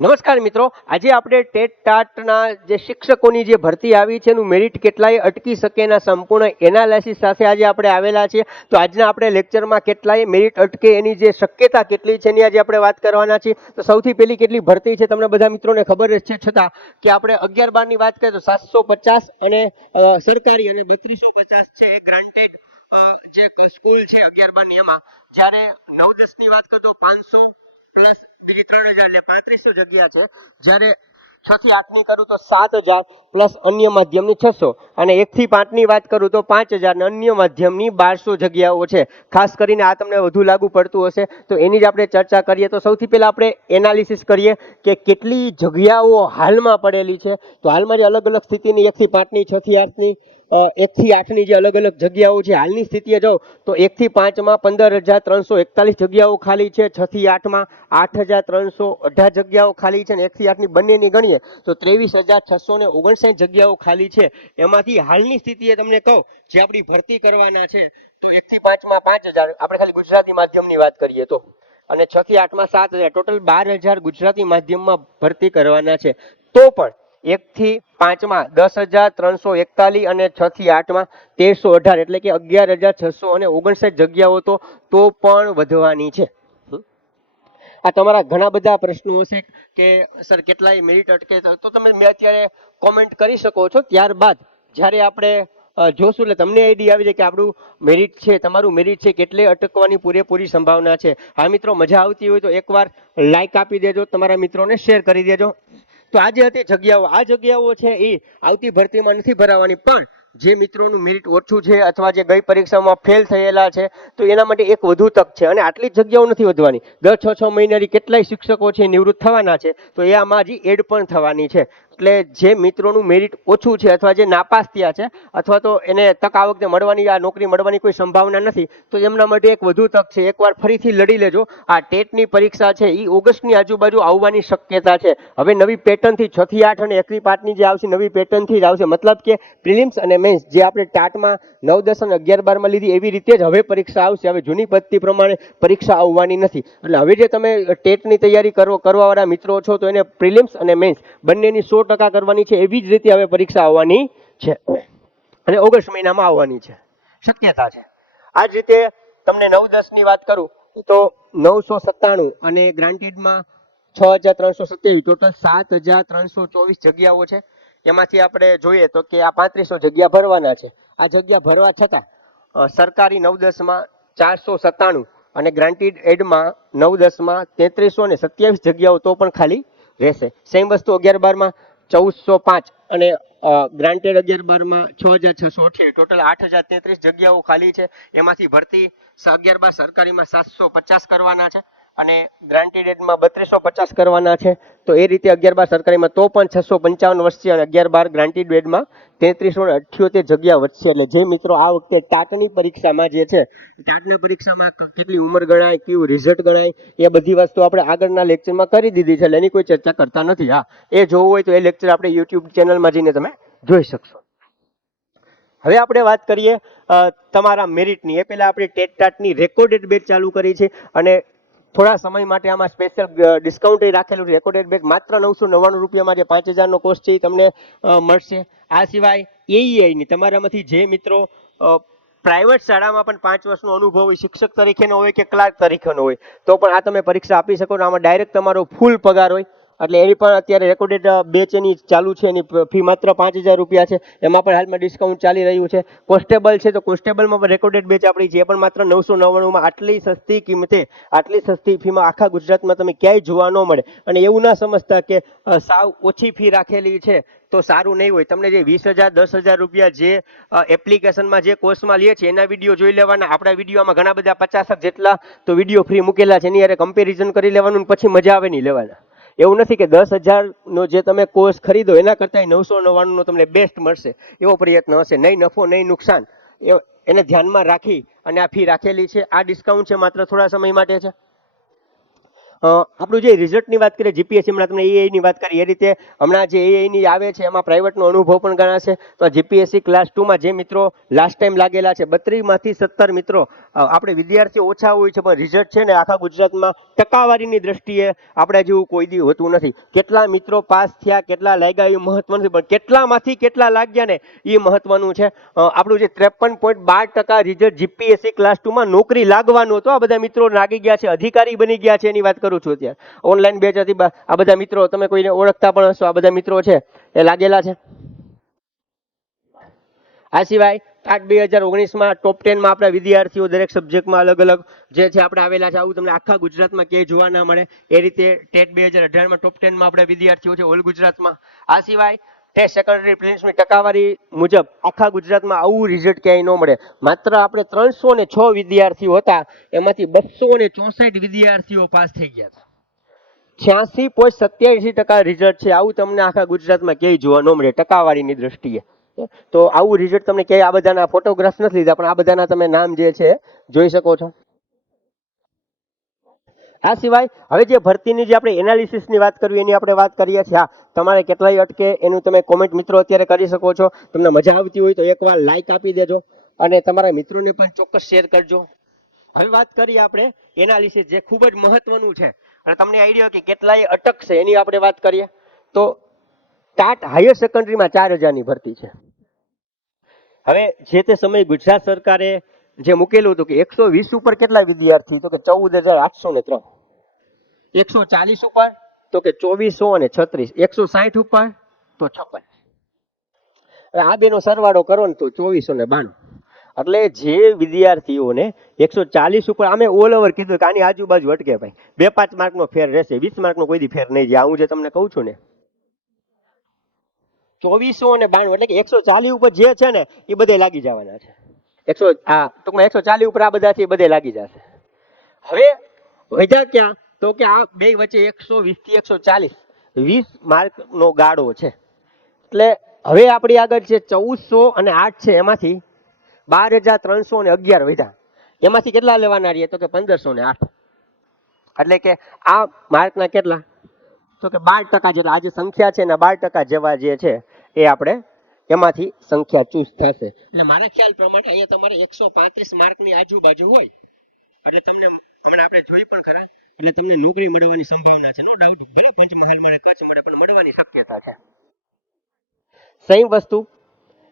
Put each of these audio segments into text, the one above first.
નમસ્કાર મિત્રો, આજે આપણે ટેટ ટાટના જે શિક્ષકોની જે ભરતી આવી છે એનું મેરિટ કેટલાય અટકી શકે એના સંપૂર્ણ એનાલિસિસ સાથે આજે આપણે આવેલા છીએ. તો આજના આપણે લેક્ચરમાં કેટલાય મેરિટ અટકે એની જે શક્યતા કેટલી છે એની આજે આપણે વાત કરવાના છીએ. તો સૌથી પહેલી કેટલી ભરતી છે તમને બધા મિત્રોને ખબર જ છે, છતાં કે આપણે 11-12 ની વાત કરીએ તો 750 અને સરકારી અને 3250 છે એ ગ્રાન્ટેડ જે સ્કૂલ છે 11-12 ની એમાં. જ્યારે 9-10 ની વાત કરતો 500 પ્લસ બીજી 3000 એટલે 3500 જગ્યા છે. જ્યારે 6 થી 8 ની કરું તો 7000 પ્લસ અન્ય માધ્યમની 600 અને 1 થી 5 ની વાત કરું તો 5000 અને અન્ય માધ્યમની 1200 જગ્યાઓ છે. ખાસ કરીને આ તમને વધુ લાગુ પડતું હશે તો એની જ આપણે ચર્ચા કરીએ. તો સૌથી પહેલા આપણે એનાલિસિસ કરીએ કે કેટલી જગ્યાઓ હાલમાં પડેલી છે. તો હાલમાં જે અલગ અલગ સ્થિતિની 1 થી 5 ની 6 થી 8 ની 1 થી 8 ની જે અલગ અલગ જગ્યાઓ છે હાલની સ્થિતિએ જો તો 1 થી 5 માં 15341 જગ્યાઓ ખાલી છે. 6 થી 8 માં 8318 જગ્યાઓ ખાલી છે અને 1 થી 8 ની બંનેની ગણીએ તો 23659 જગ્યાઓ ખાલી છે. એમાંથી હાલની સ્થિતિએ તમને કહું જે આપણી ભરતી કરવાના છે તો 1 થી 5 માં 5000, આપણે ખાલી ગુજરાતી માધ્યમની વાત કરીએ તો, અને 6 થી 8 માં 7000, ટોટલ 12000 ગુજરાતી માધ્યમમાં ભરતી કરવાના છે. તો પણ 1 થી 5 માં 10341 અને 6 થી 8 માં 1318 એટલે કે 11659 જગ્યાઓ તો પણ વધવાની છે. આ તમારા ઘણા બધા પ્રશ્નો હશે કે સર કેટલાય મેરિટ અટકે, તો તમે અત્યારે કોમેન્ટ કરી શકો છો. ત્યારબાદ જ્યારે આપણે જોશું એટલે તમને આઈડિયા આવી જાય કે આપણું મેરિટ છે, તમારું મેરિટ છે કેટલે અટકવાની પૂરેપૂરી સંભાવના છે. હા મિત્રો, મજા આવતી હોય તો એકવાર લાઈક આપી દેજો, તમારા મિત્રોને શેર કરી દેજો. તો આજે હતી જગ્યાઓ, આ જગ્યાઓ છે એ આવતી ભરતીમાં નથી ભરાવાની, પણ જે મિત્રોનું મેરિટ ઓછું છે અથવા જે ગઈ પરીક્ષામાં ફેલ થયેલા છે તો એના માટે એક વધુ તક છે. અને આટલી જગ્યાઓ નથી વધવાની, દર 6-6 મહિનાની કેટલાય શિક્ષકો છે નિવૃત્ત થવાના છે તો એ આમાં હજી એડ પણ થવાની છે. એટલે જે મિત્રોનું મેરિટ ઓછું છે અથવા જે નાપાસ થયા છે અથવા તો એને તક આ વખતે મળવાની, આ નોકરી મળવાની કોઈ સંભાવના નથી, તો એમના માટે એક વધુ તક છે. એકવાર ફરીથી લડી લેજો. આ ટેટની પરીક્ષા છે એ ઓગસ્ટની આજુબાજુ આવવાની શક્યતા છે. હવે નવી પેટર્નથી 6 થી 8 અને 1 થી 5 ની જે આવશે નવી પેટર્નથી જ આવશે. મતલબ કે પ્રિલિમ્સ અને મેન્સ જે આપણે ટાટમાં 9, 10 અને 11-12 માં લીધી એવી રીતે જ હવે પરીક્ષા આવશે. હવે જૂની પદ્ધતિ પ્રમાણે પરીક્ષા આવવાની નથી. એટલે હવે જે તમે ટેટની તૈયારી કરવાવાળા મિત્રો છો તો એને પ્રિલિમ્સ અને મેન્સ બંનેની 100% કરવાની છે. એવી જ રીતે હવે પરીક્ષા આવવાની છે અને ઓગસ્ટ મહિનામાં આવવાની છે, શક્યતા છે. આ જ રીતે તમને 9-10 ની વાત કરું તો 997 અને ગ્રાન્ટેડમાં 6327, ટોટલ 7324 જગ્યાઓ છે. એમાંથી આપણે જોઈએ તો કે આ 3500 જગ્યા ભરવાના છે. આ જગ્યા ભરવા છતાં સરકારી 9-10 માં 497 અને ગ્રાન્ટેડ એડમાં 9-10 માં 3327 જગ્યાઓ તો પણ ખાલી રહેશે. સેમ વસ્તુ 11-12 માં 1405 અને ગ્રાન્ટેડ 11-12 માં 6628, ટોટલ 8033 જગ્યાઓ ખાલી છે. એમાંથી ભરતી 11-12 સરકારીમાં 750 કરવાના છે અને ગ્રાન્ટેડ એડમાં 3250 કરવાના છે. તો એ રીતે 11-12 સરકારીમાં તો પણ 655 વધશે અને 11-12 ગ્રાન્ટેડ એડમાં 3378 જગ્યા વધશે. એટલે જે મિત્રો આ વખતે ટાટની પરીક્ષામાં જે છે, ટાટની પરીક્ષામાં કેટલી ઉંમર ગણાય, કેવું રિઝલ્ટ ગણાય, એ બધી વસ્તુ આપણે આગળના લેક્ચરમાં કરી દીધી છે, એટલે એની કોઈ ચર્ચા કરતા નથી. હા, એ જોવું હોય તો એ લેક્ચર આપણે યુટ્યુબ ચેનલમાં જઈને તમે જોઈ શકશો. હવે આપણે વાત કરીએ તમારા મેરિટની. એ પહેલા આપણે ટેટ ટાટની રેકોર્ડેડ બેચ ચાલુ કરી છે અને થોડા સમય માટે આમાં સ્પેશિયલ ડિસ્કાઉન્ટ રાખેલું છે. રેકોર્ડેડ બેચ માત્ર 999 રૂપિયામાં જે 5000 નો કોર્સ છે એ તમને મળશે. આ સિવાય એઈઆઈની તમારામાંથી જે મિત્રો પ્રાઇવેટ શાળામાં પણ 5 વર્ષનો અનુભવ હોય, શિક્ષક તરીકેનો હોય કે ક્લાર્ક તરીકેનો હોય, તો પણ આ તમે પરીક્ષા આપી શકો. આમાં ડાયરેક્ટ તમારો ફૂલ પગાર હોય. એટલે એની પણ અત્યારે રેકોર્ડેડ બેચ એની ચાલુ છે. એની ફી માત્ર 5000 રૂપિયા છે. એમાં પણ હાલમાં ડિસ્કાઉન્ટ ચાલી રહ્યું છે. કોન્સ્ટેબલ છે તો કોન્સ્ટેબલમાં પણ રેકોર્ડેડ બેચ આપણી છે, પણ માત્ર 999 માં આટલી સસ્તી કિંમતે, આટલી સસ્તી ફીમાં આખા ગુજરાતમાં તમે ક્યાંય જોવા ન મળે. અને એવું ના સમજતા કે સાવ ઓછી ફી રાખેલી છે તો સારું નહીં હોય. તમને જે 20000, 10,000 રૂપિયા જે એપ્લિકેશનમાં જે કોર્સમાં લે છે એના વિડીયો જોઈ લેવાના. આપણા વિડીયોમાં ઘણા બધા 50 જેટલા તો વિડીયો ફ્રી મૂકેલા છે, એની યારે કમ્પેરિઝન કરી લેવાનું, પછી મજા આવે નહીં લેવાના. એવું નથી કે 10,000 નો જે તમે કોર્સ ખરીદો એના કરતા 999 નો તમને બેસ્ટ મળશે એવો પ્રયત્ન હશે. નહીં નફો નહીં નુકસાન, એને ધ્યાનમાં રાખી અને આ ફી રાખેલી છે. આ ડિસ્કાઉન્ટ છે માત્ર થોડા સમય માટે છે. આપણું જે રિઝલ્ટની વાત કરીએ, જીપીએસસી હમણાં તમને એઆઈની વાત કરી એ રીતે હમણાં જે એઆઈની આવે છે એમાં પ્રાઇવેટનો અનુભવ પણ ગણાશે. તો જીપીએસસી ક્લાસ 2માં જે મિત્રો લાસ્ટ ટાઈમ લાગેલા છે 32માંથી 17 મિત્રો આપણે વિદ્યાર્થીઓ ઓછા હોય છે, પણ રિઝલ્ટ છે ને આખા ગુજરાતમાં ટકાવારીની દ્રષ્ટિએ આપણે જેવું કોઈ દી હોતું નથી. કેટલા મિત્રો પાસ થયા, કેટલા લાગ્યા એ મહત્વનું નથી, પણ કેટલામાંથી કેટલા લાગ્યા ને એ મહત્વનું છે. આપણું જે 53.12% રિઝલ્ટ જીપીએસસી ક્લાસ 2માં નોકરી લાગવાનું હતું, આ બધા મિત્રો લાગી ગયા છે, અધિકારી બની ગયા છે એની વાત કરું છું. અત્યારે ઓનલાઈન બેચ હતી, આ બધા મિત્રો તમે કોઈને ઓળખતા પણ હશો, આ બધા મિત્રો છે એ લાગેલા છે. આ સિવાય ટાટ 2019માં ટોપ 10માં આપણા વિદ્યાર્થીઓ દરેક સબ્જેક્ટમાં અલગ અલગ જે છે આપણે આવેલા છે. આવું તમને આખા ગુજરાતમાં ક્યાંય જોવા ના મળે. એ રીતે ટેટ 2018માં ટોપ 10માં આપણા વિદ્યાર્થીઓ છે ઓલ ગુજરાતમાં. આ સિવાય ટેટ સેકન્ડરી પ્રિલિમ્સની ટકાવારી મુજબ આખા ગુજરાતમાં આવું રિઝલ્ટ ક્યાંય ન મળે. માત્ર આપણે 306 વિદ્યાર્થીઓ હતા, એમાંથી 264 વિદ્યાર્થીઓ પાસ થઈ ગયા હતા. 86.87% રિઝલ્ટ છે. આવું તમને આખા ગુજરાતમાં ક્યાંય જોવા ન મળે ટકાવારીની દ્રષ્ટિએ. તો આવું રિઝલ્ટ તમને ક્યાંય, આ બધાના ફોટોગ્રાફ્સ નથી લીધા, પણ આ બધાના તમે નામ જે છે જોઈ શકો છો. આ સિવાય હવે જે ભરતીની જે આપણે એનાલિસિસની વાત કરવી એની આપણે વાત કરીએ છીએ. હા, તમારે કેટલાય અટકે એનું તમે કોમેન્ટ મિત્રો અત્યારે કરી શકો છો. તમને મજા આવતી હોય તો એકવાર લાઈક આપી દેજો અને તમારા મિત્રોને પણ ચોક્કસ શેર કરજો. હવે વાત કરીએ આપણે એનાલિસિસ, જે ખૂબ જ મહત્વનું છે અને તમને આઈડિયા કે કેટલાય અટકશે એની આપણે વાત કરીએ. તો ટાટ હાયર સેકન્ડરીમાં 4000ની ભરતી છે. હવે જે તે સમયે ગુજરાત સરકારે જે મૂકેલું હતું કે 120 ઉપર કેટલા વિદ્યાર્થી, તો કે 14,803. 140 ઉપર તો કે 2436. 160 ઉપર તો 56. આ બેનો સરવાળો કરો ને તો 2492. એટલે જે વિદ્યાર્થીઓને 140 ઉપર, અમે ઓલ ઓવર કીધું કે આની આજુબાજુ અટકે ભાઈ, 2-5 માર્કનો ફેર રહેશે, 20 માર્કનો કોઈ દી ફેર નહીં જાય. હું જે તમને કહું છું ને 2492 એટલે કે 140 ઉપર જે છે ને એ બધે લાગી જવાના છે. 140 ઉપર આ બધા છે એ બધે લાગી જશે. હવે વધ્યા ક્યાં, તો કે આ બે વચ્ચે 120 થી 140 20 માર્કનો ગાળો છે. એટલે હવે આપણી આગળ છે 1408 છે, એમાંથી 12,311 વધ્યા. એમાંથી કેટલા લેવાના રહીએ, તો કે 1508. એટલે કે આ માર્કના કેટલા, તો કે 12% જેટલા. આ જે સંખ્યા છે ને 12% જેવા જે છે એ આપણે એમાંથી સંખ્યા ચૂઝ થશે. એટલે મારા ખ્યાલ પ્રમાણે અહીંયા તમારે 135 માર્કની આજુબાજુ હોય એટલે તમને હમણાં આપણે જોઈ પણ ખરા, એટલે તમને નોકરી મળવાની સંભાવના છે. નો ડાઉટ, ભલે પંચમહાલ મળે, કચ્છ મળે, પણ મળવાની શક્યતા છે. સેમ વસ્તુ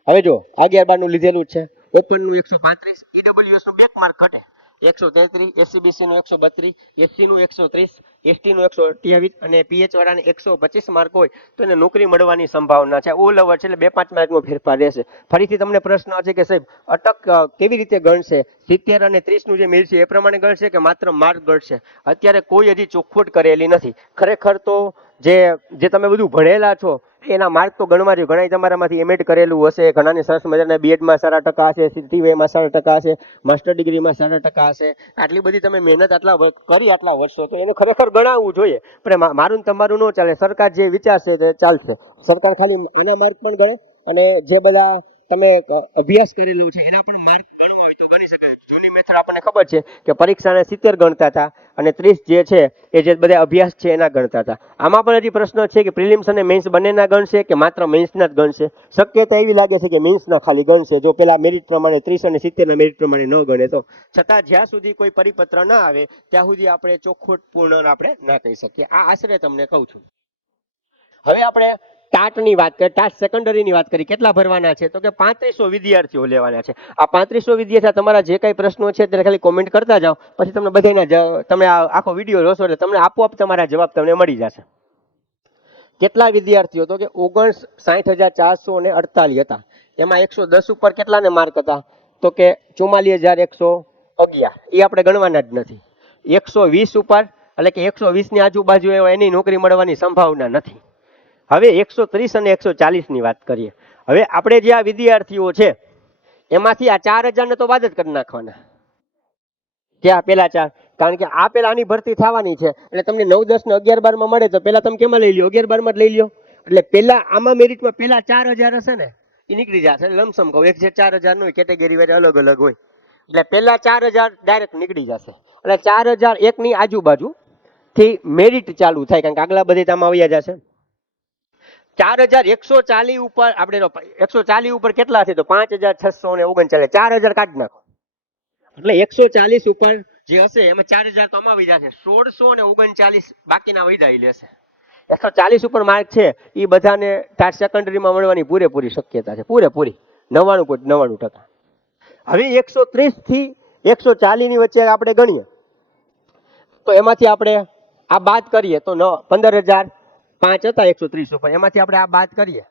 હવે જો 11-12 નું લીધેલું જ છે. ઓપન નું 135, ઈડબ્લ્યુએસ નું 2 માર્ક ઘટે 133, એસસીબીસી નું 132, એસસી નું 130, એસટી નું 128 અને પીએચ વાળાને 125 માર્ક હોય તો એને નોકરી મળવાની સંભાવના છે. ઓલ ઓવર છે એટલે 2-5 માર્કનો ફેરફાર રહેશે. ફરીથી તમને પ્રશ્ન છે કે સાહેબ અટક કેવી રીતે ગણશે, 70 અને 30 નું જે મિલ છે એ પ્રમાણે ગણશે કે માત્ર માર્ક ગણશે? અત્યારે કોઈ હજી ચોખવટ કરેલી નથી. ખરેખર તો જે તમે બધું ભણેલા છો એના માર્ક તો ગણવા જોઈએ. ઘણા તમારામાંથી એમએડ કરેલું હશે, ઘણાને સરસ મજાના બીએડમાં સારા ટકા હશે, સીટીવાયમાં સારા ટકા હશે, માસ્ટર ડિગ્રીમાં સારા ટકા હશે. આટલી બધી તમે મહેનત આટલા કરી આટલા વર્ષો, તો એને ખરેખર ગણાવવું જોઈએ. પણ મારું તમારું ન ચાલે. સરકાર જે વિચારશે તે ચાલશે. સરકાર ખાલી એના માર્ક પણ ગણે અને જે બધા તમે અભ્યાસ કરેલો છે એના પણ માર્ક ગણવા હોય તો ગણી શકાય. જૂની મેથડ આપણને ખબર છે કે પરીક્ષાને 70 ગણતા હતા અને 30 જે છે એ જે બધા અભ્યાસ છે એના ગણતા હતા. આમાં પણ હજી પ્રશ્ન છે કે પ્રિલિમ્સ અને મેન્સ બંનેના ગણશે કે માત્ર મેન્સના જ ગણશે? શક્યતા એવી લાગે છે કે મેન્સના ખાલી ગણશે, જો પેલા મેરિટ પ્રમાણે 30 અને 70 ના મેરિટ પ્રમાણે ન ગણે તો. છતાં જ્યાં સુધી કોઈ પરિપત્ર ના આવે ત્યાં સુધી આપણે ચોખ્ખોટ પૂર્ણ આપણે ના કહી શકીએ. આ આશરે તમને કહું છું. હવે આપણે ટાટની વાત કરીએ, ટાટ સેકન્ડરીની વાત કરીએ. કેટલા ભરવાના છે, તો કે 3500 વિદ્યાર્થીઓ લેવાના છે. આ 3500 વિદ્યાર્થી, તમારા જે કઈ પ્રશ્નો છે ત્યારે ખાલી કોમેન્ટ કરતા જાઓ, પછી તમને બધાના તમે આખો વિડીયો જોશો એટલે તમને આપોઆપ તમારા જવાબ તમને મળી જશે. કેટલા વિદ્યાર્થીઓ, તો કે 59,448 હતા. એમાં 110 ઉપર કેટલાને માર્ક હતા, તો કે 44,111. એ આપણે ગણવાના જ નથી. 120 ઉપર એટલે કે 120 ની આજુબાજુ એની નોકરી મળવાની સંભાવના નથી. હવે 130 અને 140 ની વાત કરીએ. હવે આપણે જે આ વિદ્યાર્થીઓ છે એમાંથી આ 4,000 ને તો બાદ જ કરી નાખવાના. ત્યાં પેલા 4, કારણ કે આ પેલા આની ભરતી થવાની છે એટલે તમને 9, 10 ને 11, 12 માં મળે તો પેલા તમે કેમાં લઈ લ્યો, 11, 12 માં જ લઈ લ્યો. એટલે પેલા આમાં મેરિટમાં પેલા 4,000 હશે ને એ નીકળી જશે. લમસમ કહું, એક જે 4,000 નું કેટેગરી વાઇઝ અલગ અલગ હોય એટલે પેલા 4,000 ડાયરેક્ટ નીકળી જશે. એટલે 4,001 ની આજુબાજુ થી મેરિટ ચાલુ થાય, કારણ કે આગલા બધે આમાં આવ્યા જશે. 4140 ઉપર આપણે 140 ઉપર કેટલા છે તો 5639, 4000 કાઢી નાખો એટલે 140 ઉપર જે હશે એમાં 4000 તો આમાં આવી જશે, 1639 બાકીના વૈધા લેશે. 140 ઉપર માર્ક છે એ બધાને ટાટ સેકન્ડરીમાં મળવાની પૂરેપૂરી શક્યતા છે, પૂરેપૂરી 99.99%. હવે 130 થી 140 ની વચ્ચે આપણે ગણીએ તો એમાંથી આપણે આ બાદ કરીએ તો 15005 હતા 130 ઉપર, એમાંથી આપણે આ બાદ કરીએ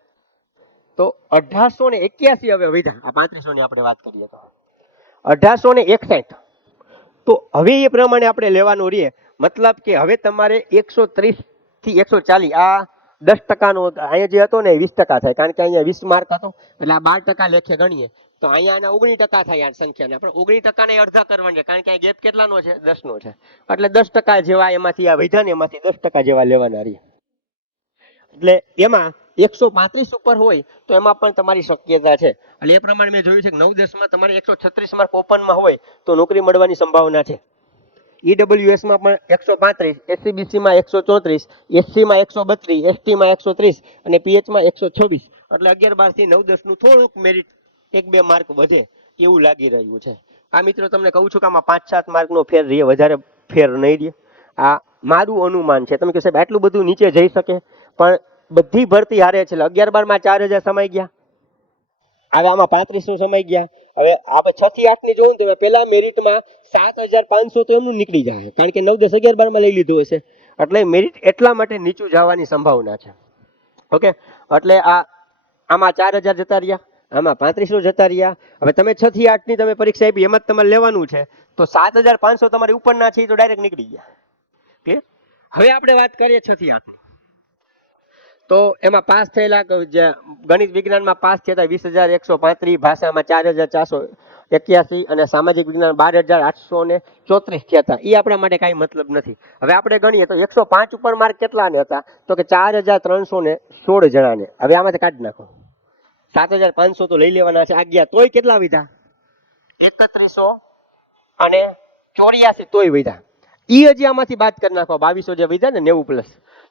તો 1881 હવે વધ્યા. આ 3500 ની આપણે વાત કરીએ તો 1861. તો હવે એ પ્રમાણે આપણે લેવાનું રહીએ, મતલબ કે હવે તમારે 130 થી 140 આ 10%નો અહીંયા જે હતો ને 20% થાય, કારણ કે અહીંયા 20 માર્ક હતો એટલે આ 12% લેખે ગણીએ તો અહીંયા આના 19% થાય. આ સંખ્યાને આપણે 19% ને અડધા કરવાની છે, કારણ કે આ ગેપ કેટલાનો છે 10 નો છે, એટલે 10% જેવા એમાંથી આ વૈધા ને એમાંથી 10% જેવા લેવાના રહીએ. એટલે એમાં 135 ઉપર હોય તો એમાં પણ તમારી શક્યતા છે. એટલે એ પ્રમાણે મેં જોયું છે કે 9-10 માં તમારે 136 માર્ક ઓપનમાં હોય તો નોકરી મળવાની સંભાવના છે. ઈડબ્લ્યુએસ માં પણ 135, એસસીબીસી માં 134, એસસી માં 132, એસટી માં 130 અને પીએચ માં 126. એટલે 11-12 થી 9-10 નું થોડુંક મેરિટ 1-2 માર્ક વધે એવું લાગી રહ્યું છે. આ મિત્રો તમને કહું છું કે આમાં 5-7 માર્કનો ફેર રહે, વધારે ફેર નહીં રહે. આ મારું અનુમાન છે. તમે કહો સાહેબ આટલું બધું નીચે જઈ શકે, પણ બધી ભરતી હારે છે. 11-12 માં 4000 સમાઈ ગયા, હવે આમાં 3500 સમાઈ ગયા. હવે આપણે 6 થી 8 ની જોવું તો પેલા મેરિટમાં 7500 તો એમનું નીકળી જાય, કારણ કે 9, 10, 11, 12 માં લઈ લીધું હશે, એટલે મેરિટ એટલા માટે નીચું જવાની સંભાવના છે. ઓકે, એટલે આમાં 4000 જતા રહ્યા, આમાં 3500 જતા રહ્યા. હવે તમે 6 થી 8 ની તમે પરીક્ષા આપી એમાં જ તમારે લેવાનું છે તો 7500 તમારી ઉપરના છે તો ડાયરેક્ટ નીકળી ગયા. ક્લિયર? હવે આપણે વાત કરીએ 6 થી 8 તો એમાં પાસ થયેલા ગણિત વિજ્ઞાનમાં પાસ થયા હતા 20135, ભાષામાં 4481 અને સામાજિક વિજ્ઞાન 12834 થયા હતા. એ આપણા માટે કાંઈ મતલબ નથી. હવે આપણે ગણીએ તો 105 ઉપર માર્ક કેટલાને હતા તો કે 4316 જણાને. હવે આમાંથી કાઢી નાખો, 7500 તો લઈ લેવાના છે. આ ગયા તોય કેટલા વધ્યા? 3100 અને 84 તોય વધ્યા. એ હજી આમાંથી બાદ કરી નાખો, 2200 જે વધ્યા ને 90 પ્લસ,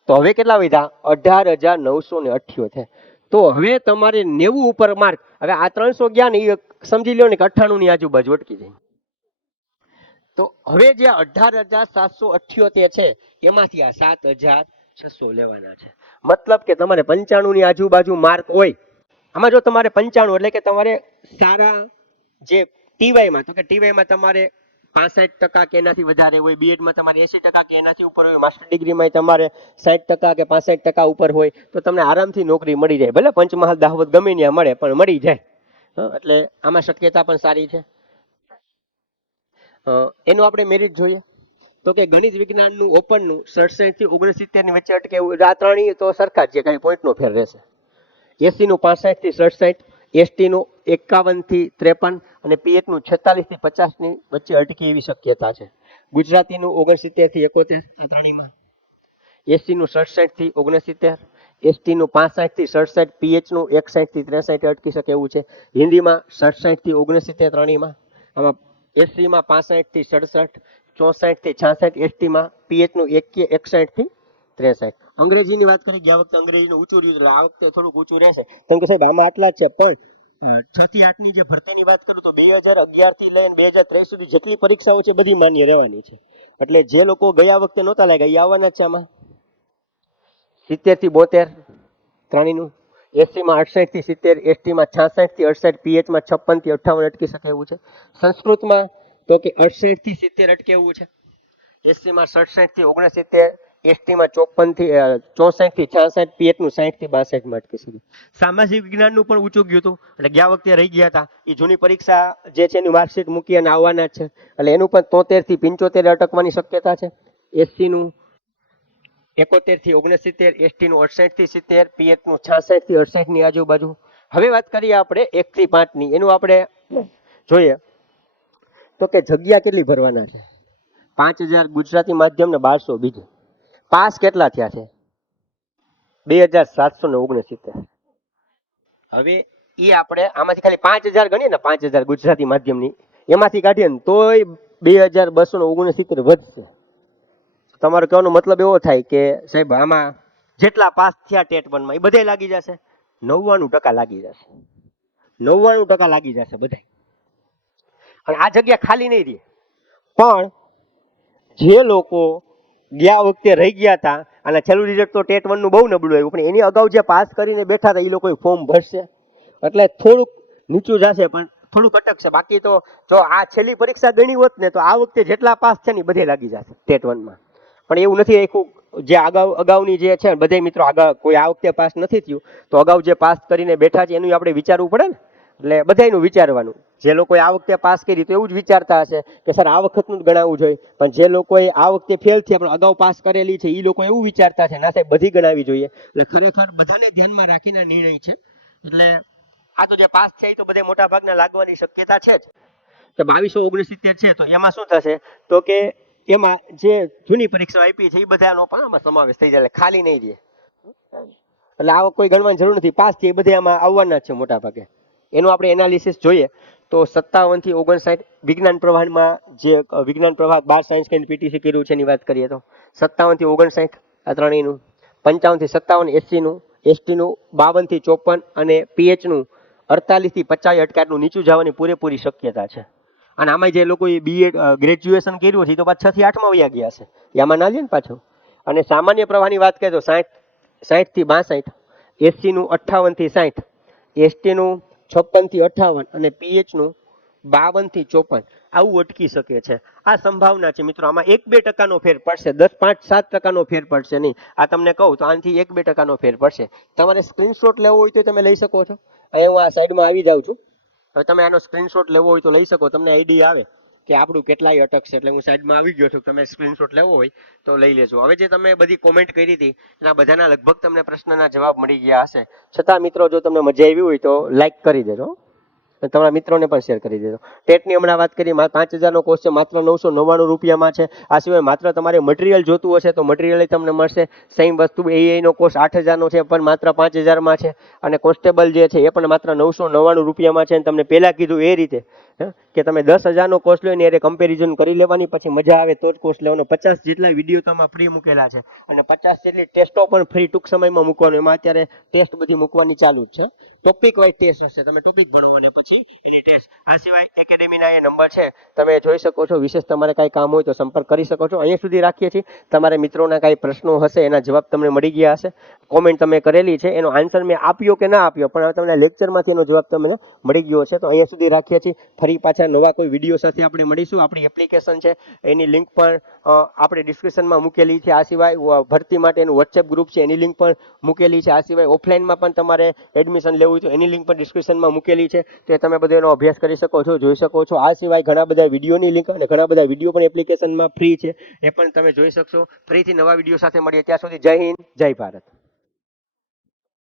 તો હવે કેટલા વધ્યા? 18978. તો હવે તમારે 90 ઉપર માર્ક, હવે આ 300 ગયા ને એ સમજી લો ને કે 98 ની આજુબાજુ અટકી જાય. તો હવે જે 18778 છે એમાંથી આ 7600 લેવાના છે. મતલબ કે તમારે 95 ની આજુબાજુ માર્ક હોય. આમાં જો તમારે 95 એટલે કે તમારે સારા જે ટીવાયમાં, તો કે ટીવાયમાં તમારે 65% કે એનાથી વધારે હોય, બીએડમાં તમારે 80% કે એનાથી ઉપર હોય, માસ્ટર ડિગ્રીમાં તમારે 60% કે 65% ઉપર હોય તો તમને આરામથી નોકરી મળી જાય. ભલે પંચમહાલ દાહોદ ગમે ત્યાં મળે પણ મળી જાય. એટલે આમાં શક્યતા પણ સારી છે. એનું આપણે મેરિટ જોઈએ તો કે ગણિત વિજ્ઞાનનું ઓપનનું 67 થી 69 ની વચ્ચે અટકે એવું. આ ત્રણેય તો સરખા જ છે, કાંઈ પોઈન્ટનો ફેર રહેશે. એસસીનું 65 થી 67, એસટીનું 51 થી 53 અને પીએચનું 46 થી 50 ની વચ્ચે અટકી એવી શક્યતા છે. ગુજરાતીનું 69 થી 71 આ ત્રણેયમાં, એસસીનું 67 થી 69, એસટીનું 65 થી 67, પીએચનું 61 થી 63 અટકી શકે એવું છે. હિન્દીમાં 67 થી 69 ત્રણેયમાં, આમાં એસસીમાં 65 થી 67, 64 થી 66, એસટીમાં પીએચનું 61 થી 63. અંગ્રેજીની વાત કરીએ, ગયા વખતે અંગ્રેજીનું ઊંચું રહ્યું એટલે આ વખતે થોડુંક ઊંચું રહેશે. કેમ કે સાહેબ આમાં આટલા જ છે, પણ 6 થી 8 ની જે ભરતીની વાત કરું તો 2011 થી લઈને 2023 સુધી જેટલી પરીક્ષાઓ છે બધી માન્ય રહેવાની છે. એટલે જે લોકો ગયા વખતે નહોતા લાગ્યા એ આવવાના જ છે. આમાં 70 થી 72 ત્રણેયનું, એસસીમાં 68 થી 70, એસટીમાં 66 થી 68, પીએચમાં 56 થી 58 અટકી શકે એવું છે. સંસ્કૃતમાં તો કે 68 થી 70 અટકે એવું છે, એસસીમાં 67 થી 69, એસટીમાં 54 થી 64 થી 66, પીએચનું 60 થી 62 માં અટકી શકે. સામાજિક વિજ્ઞાનનું પણ ઊંચું ગયું હતું, એટલે ગયા વખતે રહી ગયા હતા એ જૂની પરીક્ષા જે છે એની માર્કશીટ મૂકી અને આવવાના જ છે, એટલે એનું પણ 73 થી 75 અટકવાની શક્યતા છે. એસસીનું 71 થી 69, એસટીનું 68 થી 70, પીએચનું 66 થી 68 ની આજુબાજુ. હવે વાત કરીએ આપણે 1 થી 5 ની. એનું આપણે જોઈએ તો કે જગ્યા કેટલી ભરવાના છે? 5000 ગુજરાતી માધ્યમ ને 1200 બીજું. પાસ કેટલા થયા છે? 2769. હવે એ આપણે આમાંથી ખાલી 5000 ગણીએ ને, 5000 ગુજરાતી માધ્યમની એમાંથી કાઢીએ ને તોય 2269 વધશે. તમારો કહેવાનો મતલબ એવો થાય કે સાહેબ આમાં જેટલા પાસ થયા ટેટ વનમાં એ બધે લાગી જશે? 99% લાગી જશે. 99% લાગી જશે બધાય. અને આ જગ્યા ખાલી નહીં રહે. પણ જે લોકો ગયા વખતે રહી ગયા હતા અને છેલ્લું રિઝલ્ટ તો ટેટ વનનું બહુ નબળું આવ્યું, પણ એની અગાઉ જે પાસ કરીને બેઠા હતા એ લોકો ફોર્મ ભરશે એટલે થોડુંક નીચું જશે, પણ થોડુંક અટકશે. બાકી તો જો આ છેલ્લી પરીક્ષા ગણી હોત ને તો આ વખતે જેટલા પાસ છે ને એ બધે લાગી જશે ટેટ વનમાં. પણ એવું નથી આખું જે અગાઉની જે છે બધા મિત્રો આગળ કોઈ આ વખતે પાસ નથી થયું તો અગાઉ જે પાસ કરીને બેઠા છે એનું આપણે વિચારવું પડે ને. એટલે બધાયનું વિચારવાનું. જે લોકોએ આ વખતે પાસ કરી તો એવું જ વિચારતા હશે કે સર આ વખતનું જ ગણાવવું જોઈએ, પણ જે લોકોએ આ વખતે ફેલ થયા પણ અગાઉ પાસ કરેલી છે એ લોકો એવું વિચારતા છે ના સાહેબ બધી ગણાવી જોઈએ. એટલે ખરેખર બધાને ધ્યાનમાં રાખીને નિર્ણય છે. એટલે આ તો જે પાસ થયા તો બધા મોટા ભાગના લાગવાની શક્યતા છે જ. તો 2269 છે તો એમાં શું થશે તો કે એમાં જે જૂની પરીક્ષા આપી છે એ બધાનો પણ આમાં સમાવેશ થઈ જાય, ખાલી નહીં રહે. એટલે આવો કોઈ ગણવાની જરૂર નથી. પાસ છે એ બધા આમાં આવવાના જ છે મોટા ભાગે. એનું આપણે એનાલિસિસ જોઈએ તો 57 થી 59 વિજ્ઞાન પ્રવાહમાં જે વિજ્ઞાન પ્રવાહ 12 સાયન્સ કેન્દ્ર પીટીસી કર્યું છે એની વાત કરીએ તો 57 થી 59 આ ત્રણેયનું, 55 થી 57 એસસીનું, એસટીનું 52 થી 54 અને પીએચનું 48 થી 50 અટકાટનું નીચું જવાની પૂરેપૂરી શક્યતા છે. અને આમાં જે લોકોએ બીએડ ગ્રેજ્યુએશન કર્યું છે તો પાછા 6 થી 8માં વયા ગયા છે, એમાં ના લે ને પાછો. અને સામાન્ય પ્રવાહની વાત કરીએ તો 60 થી 62, એસસીનું 58 થી 60, એસટીનું 56 થી 58 અને પીએચનું 52 થી 54 આવું અટકી શકે છે. આ સંભાવના છે મિત્રો. આમાં 1-2% ફેર પડશે, 10, 5, 7% ફેર પડશે નહીં. આ તમને કહું તો આનાથી 1-2% ફેર પડશે. તમારે સ્ક્રીનશોટ લેવો હોય તો તમે લઈ શકો છો. અહીં હું આ સાઈડમાં આવી જાઉં છું. હવે તમે આનો સ્ક્રીનશોટ લેવો હોય તો લઈ શકો. તમને આઈડિયા આવે કે આપણું કેટલાય અટકશે. એટલે હું સાઈડમાં આવી ગયો છું. તમે સ્ક્રીનશોટ લેવો હોય તો લઈ લેજો. હવે જે તમે બધી કોમેન્ટ કરી હતી એના બધાના લગભગ તમને પ્રશ્નના જવાબ મળી ગયા હશે. છતાં મિત્રો જો તમને મજા આવી હોય તો લાઈક કરી દેજો. તમારા મિત્રોને પણ શેર કરી દેજો. ટેટની હમણાં વાત કરીએ 5000નો કોર્સ છે, માત્ર 999 રૂપિયામાં છે. આ સિવાય માત્ર તમારે મટીરિયલ જોતું હશે તો મટીરિયલ તમને મળશે. સેમ વસ્તુ એઆઈનો કોર્સ 8000નો છે પણ માત્ર 5000માં છે. અને કોન્સ્ટેબલ જે છે એ પણ માત્ર 999 રૂપિયામાં છે. અને તમને પહેલાં કીધું એ રીતે કે તમે 10000નો કોર્સ લો ને એ કમ્પેરિઝન કરી લેવાની, પછી મજા આવે તો જ કોર્સ લેવાનો. 50 જેટલા વિડીયો તમારા ફ્રી મૂકેલા છે અને 50 જેટલી ટેસ્ટો પણ ફ્રી ટૂંક સમયમાં મૂકવાનો. એમાં અત્યારે ટેસ્ટ બધી મૂકવાની ચાલુ જ છે. ટોપિક વાઇઝ ટેસ્ટ હશે, તમે ટોપિક ભણો અને પછી એની ટેસ્ટ. આ સિવાય એકેડેમીના એ નંબર છે તમે જોઈ શકો છો. વિશેષ તમારે કાંઈ કામ હોય તો સંપર્ક કરી શકો છો. અહીંયા સુધી રાખીએ છીએ. તમારા મિત્રોના કાંઈ પ્રશ્નો હશે એના જવાબ તમને મળી ગયા હશે. કોમેન્ટ તમે કરેલી છે એનો આન્સર મેં આપ્યો કે ના આપ્યો પણ હવે તમને લેક્ચરમાંથી એનો જવાબ તમને મળી ગયો છે. તો અહીંયા સુધી રાખીએ છીએ. ફરી પાછા નવા કોઈ વિડીયો સાથે આપણે મળીશું. આપણી એપ્લિકેશન છે એની લિંક પણ આપણે ડિસ્ક્રિપ્શનમાં મૂકેલી છે. આ સિવાય ભરતી માટેનું વોટ્સએપ ગ્રુપ છે એની લિંક પણ મૂકેલી છે. આ સિવાય ઓફલાઈનમાં પણ તમારે એડમિશન લેવું હોય તો એની લિંક પણ ડિસ્ક્રિપ્શનમાં મૂકેલી છે. તો તમે બધો એનો અભ્યાસ કરી શકો છો, જોઈ શકો છો. આ સિવાય ઘણા બધા વિડીયોની લિંક અને ઘણા બધા વિડીયો પણ એપ્લિકેશનમાં ફ્રી છે, એ પણ તમે જોઈ શકશો. ફરીથી નવા વિડીયો સાથે મળીએ. ત્યાં સુધી જય હિન્દ, જય ભારત.